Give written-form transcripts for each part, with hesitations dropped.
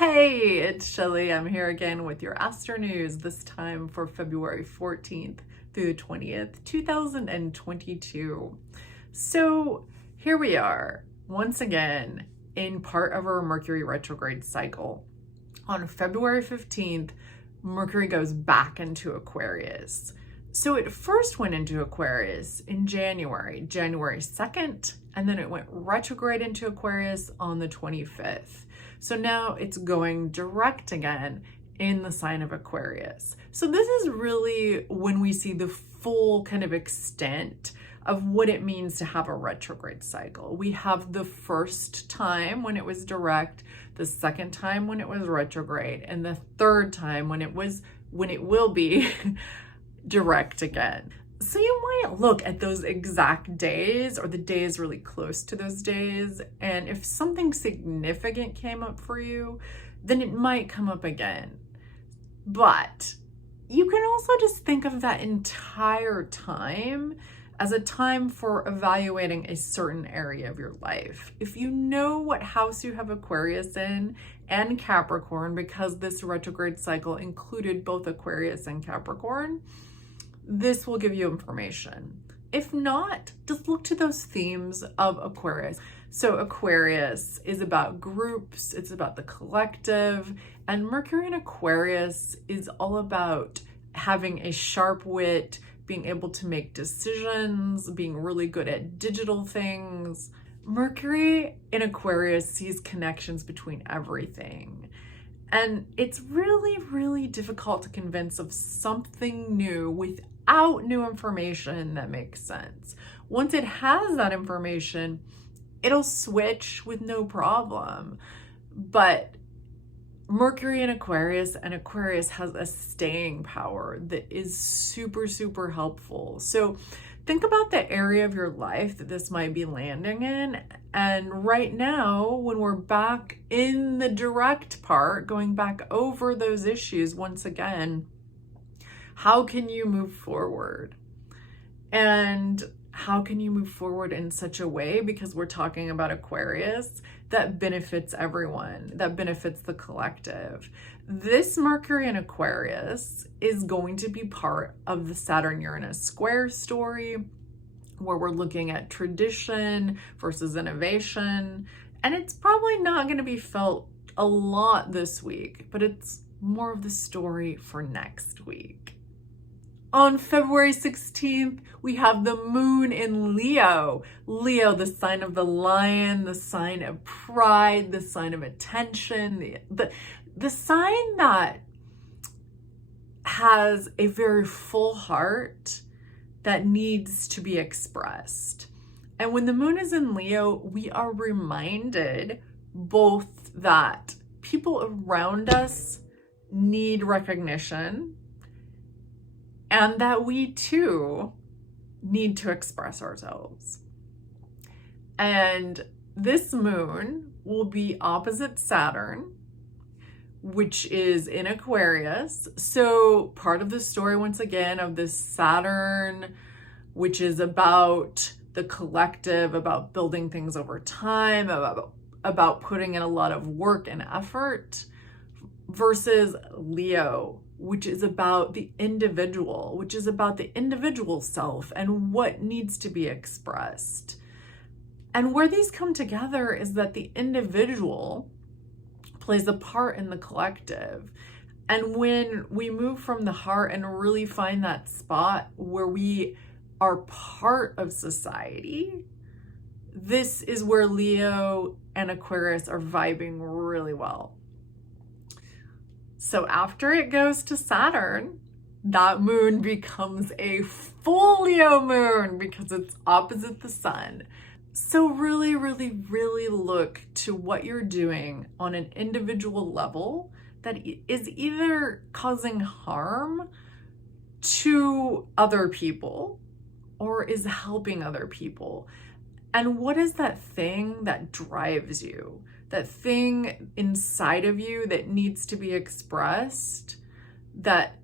Hey, it's Shelly. I'm here again with your Astro News, this time for February 14th through the 20th, 2022. So here we are, once again, in part of our Mercury retrograde cycle. On February 15th, Mercury goes back into Aquarius. So it first went into Aquarius in January 2nd, and then it went retrograde into Aquarius on the 25th. So now it's going direct again in the sign of Aquarius. So this is really when we see the full kind of extent of what it means to have a retrograde cycle. We have the first time when it was direct, the second time when it was retrograde, and the third time when it will be direct again. So you might look at those exact days or the days really close to those days, and if something significant came up for you, then it might come up again. But you can also just think of that entire time as a time for evaluating a certain area of your life. If you know what house you have Aquarius in and Capricorn, because this retrograde cycle included both Aquarius and Capricorn, this will give you information. If not, just look to those themes of Aquarius. So Aquarius is about groups, it's about the collective, and Mercury in Aquarius is all about having a sharp wit, being able to make decisions, being really good at digital things. Mercury in Aquarius sees connections between everything. And it's really, really difficult to convince of something new without new information that makes sense. Once it has that information, it'll switch with no problem. But Mercury in Aquarius, and Aquarius has a staying power that is super, super helpful. So think about the area of your life that this might be landing in. And right now, when we're back in the direct part, going back over those issues once again, how can you move forward? And how can you move forward in such a way, because we're talking about Aquarius, that benefits everyone, that benefits the collective? This Mercury in Aquarius is going to be part of the Saturn-Uranus square story, where we're looking at tradition versus innovation. And it's probably not going to be felt a lot this week, but it's more of the story for next week. On February 16th, we have the moon in Leo. Leo, the sign of the lion, the sign of pride, the sign of attention, the sign that has a very full heart that needs to be expressed. And when the moon is in Leo, we are reminded both that people around us need recognition, and that we too need to express ourselves. And this moon will be opposite Saturn, which is in Aquarius. So part of the story, once again, of this Saturn, which is about the collective, about building things over time, about putting in a lot of work and effort, versus Leo, which is about the individual, which is about the individual self and what needs to be expressed. And where these come together is that the individual plays a part in the collective. And when we move from the heart and really find that spot where we are part of society, this is where Leo and Aquarius are vibing really well. So after it goes to Saturn, that moon becomes a full Leo moon because it's opposite the sun. So really, really, really look to what you're doing on an individual level that is either causing harm to other people or is helping other people. And what is that thing that drives you? That thing inside of you that needs to be expressed, that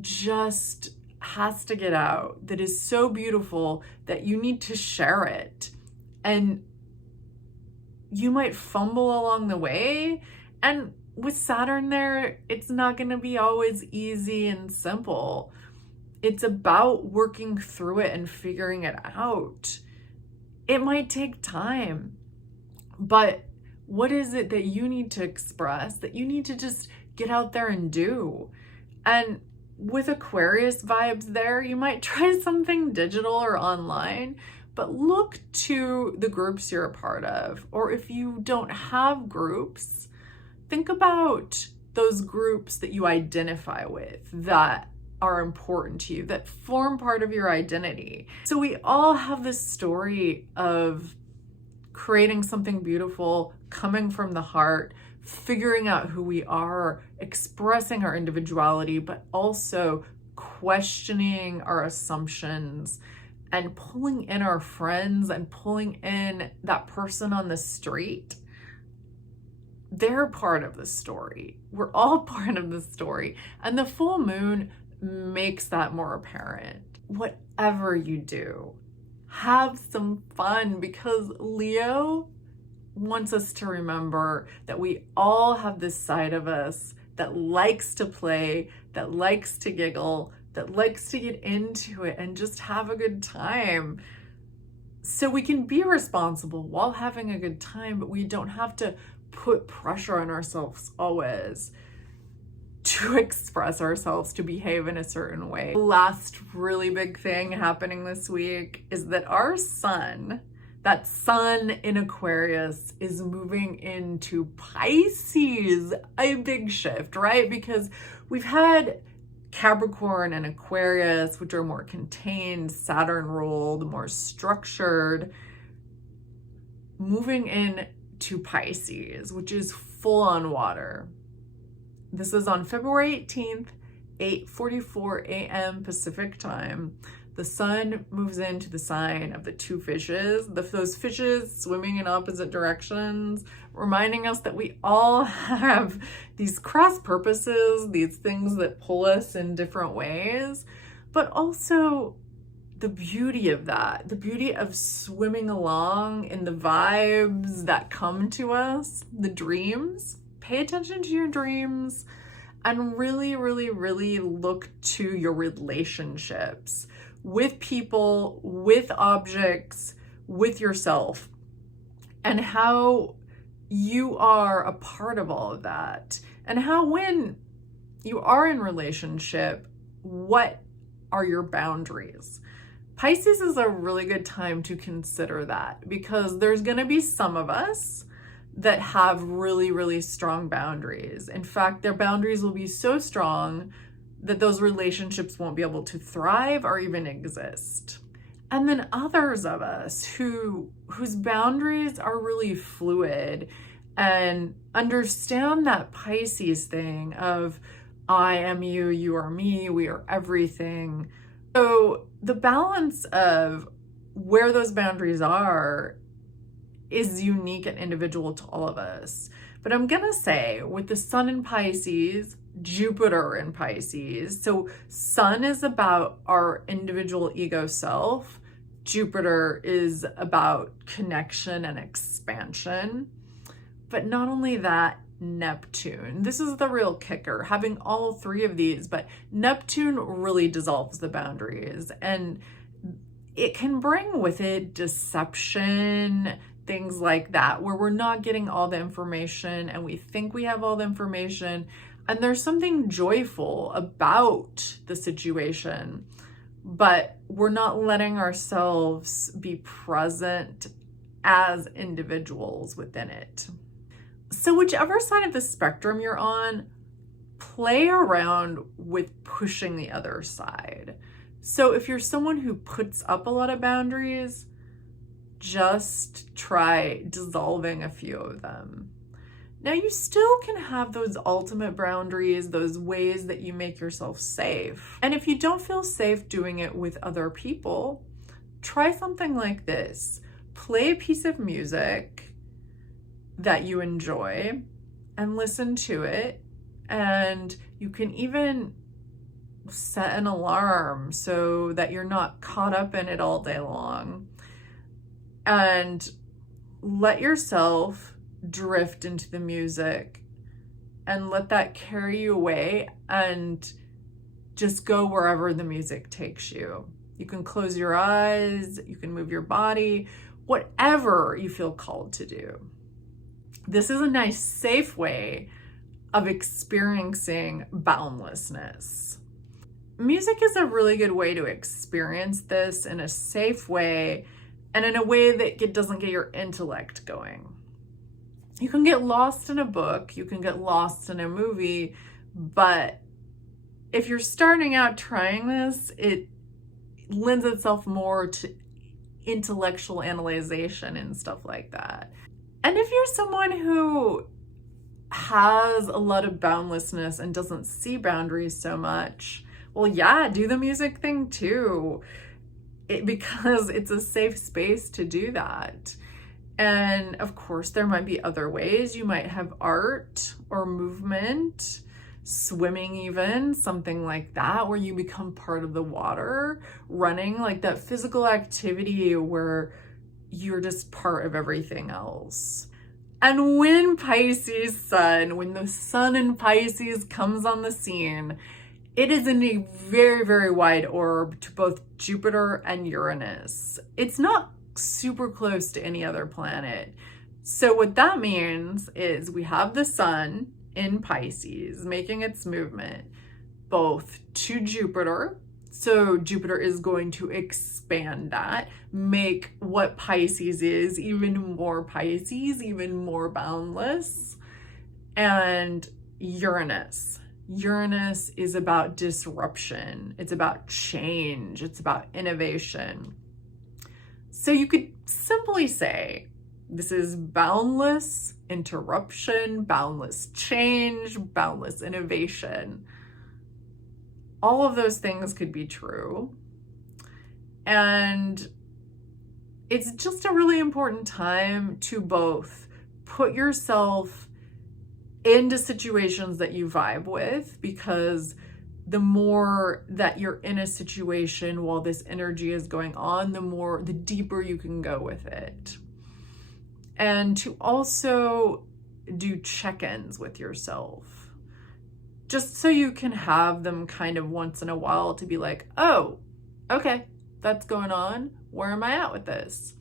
just has to get out, that is so beautiful that you need to share it. And you might fumble along the way. And with Saturn there, it's not going to be always easy and simple. It's about working through it and figuring it out. It might take time, but what is it that you need to express, that you need to just get out there and do? And with Aquarius vibes there, you might try something digital or online, but look to the groups you're a part of. Or if you don't have groups, think about those groups that you identify with that are important to you, that form part of your identity. So we all have this story of creating something beautiful, coming from the heart, figuring out who we are, expressing our individuality, but also questioning our assumptions and pulling in our friends and pulling in that person on the street. They're part of the story. We're all part of the story. And the full moon makes that more apparent. Whatever you do, have some fun, because Leo wants us to remember that we all have this side of us that likes to play, that likes to giggle, that likes to get into it and just have a good time. So we can be responsible while having a good time, but we don't have to put pressure on ourselves always to express ourselves, to behave in a certain way. The last really big thing happening this week is that our sun, that sun in Aquarius, is moving into Pisces. A big shift, right? Because we've had Capricorn and Aquarius, which are more contained, Saturn ruled, more structured, moving into Pisces, which is full on water. This is on February 18th, 8:44 a.m. Pacific time. The sun moves into the sign of the two fishes, those fishes swimming in opposite directions, reminding us that we all have these cross purposes, these things that pull us in different ways, but also the beauty of that, the beauty of swimming along in the vibes that come to us, the dreams. Pay attention to your dreams and really, really, really look to your relationships with people, with objects, with yourself, and how you are a part of all of that. And how, when you are in relationship, what are your boundaries? Pisces is a really good time to consider that, because there's going to be some of us that have really, really strong boundaries. In fact, their boundaries will be so strong that those relationships won't be able to thrive or even exist. And then others of us whose boundaries are really fluid and understand that Pisces thing of I am you, you are me, we are everything. So the balance of where those boundaries are is unique and individual to all of us. But I'm gonna say, with the sun in Pisces, Jupiter in Pisces, so sun is about our individual ego self, Jupiter is about connection and expansion. But not only that, Neptune, this is the real kicker, having all three of these, but Neptune really dissolves the boundaries, and it can bring with it deception, things like that, where we're not getting all the information and we think we have all the information, and there's something joyful about the situation, but we're not letting ourselves be present as individuals within it. So whichever side of the spectrum you're on, play around with pushing the other side. So if you're someone who puts up a lot of boundaries, just try dissolving a few of them. Now, you still can have those ultimate boundaries, those ways that you make yourself safe. And if you don't feel safe doing it with other people, try something like this. Play a piece of music that you enjoy and listen to it. And you can even set an alarm so that you're not caught up in it all day long. And let yourself drift into the music and let that carry you away and just go wherever the music takes you. You can close your eyes, you can move your body, whatever you feel called to do. This is a nice, safe way of experiencing boundlessness. Music is a really good way to experience this in a safe way and in a way that it doesn't get your intellect going. You can get lost in a book, you can get lost in a movie, but if you're starting out trying this, it lends itself more to intellectual analyzation and stuff like that. And if you're someone who has a lot of boundlessness and doesn't see boundaries so much, well, yeah, do the music thing too, because it's a safe space to do that. And of course, there might be other ways. You might have art or movement, swimming even, something like that, where you become part of the water, running, like that physical activity where you're just part of everything else. And when Pisces Sun, when the sun in Pisces comes on the scene, it is in a very, very wide orb to both Jupiter and Uranus. It's not super close to any other planet. So what that means is we have the sun in Pisces making its movement both to Jupiter. So Jupiter is going to expand that, make what Pisces is even more Pisces, even more boundless. And Uranus. Uranus is about disruption. It's about change. It's about innovation. So you could simply say, this is boundless interruption, boundless change, boundless innovation. All of those things could be true. And it's just a really important time to both put yourself into situations that you vibe with, because the more that you're in a situation while this energy is going on, the deeper you can go with it. And to also do check-ins with yourself, just so you can have them kind of once in a while to be like, oh, okay, that's going on. Where am I at with this?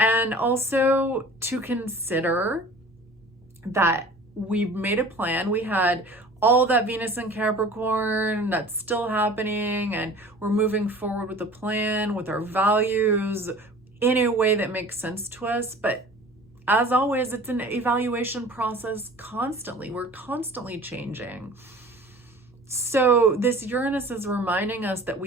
And also to consider that we've made a plan. We had all that Venus in Capricorn that's still happening, and we're moving forward with a plan, with our values in a way that makes sense to us. But as always, it's an evaluation process constantly. We're constantly changing. So this Uranus is reminding us that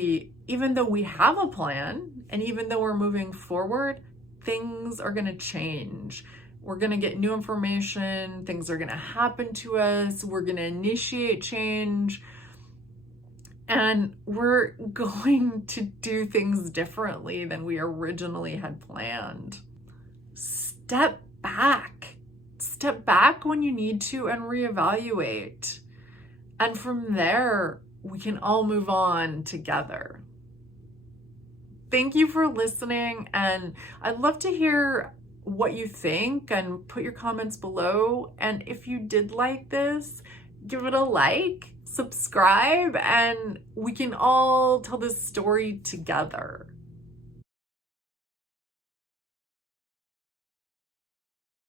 even though we have a plan and even though we're moving forward, things are going to change. We're going to get new information. Things are going to happen to us. We're going to initiate change. And we're going to do things differently than we originally had planned. Step back. Step back when you need to and reevaluate. And from there, we can all move on together. Thank you for listening. And I'd love to hear what you think and put your comments below. And if you did like this, give it a like, subscribe, and we can all tell this story together.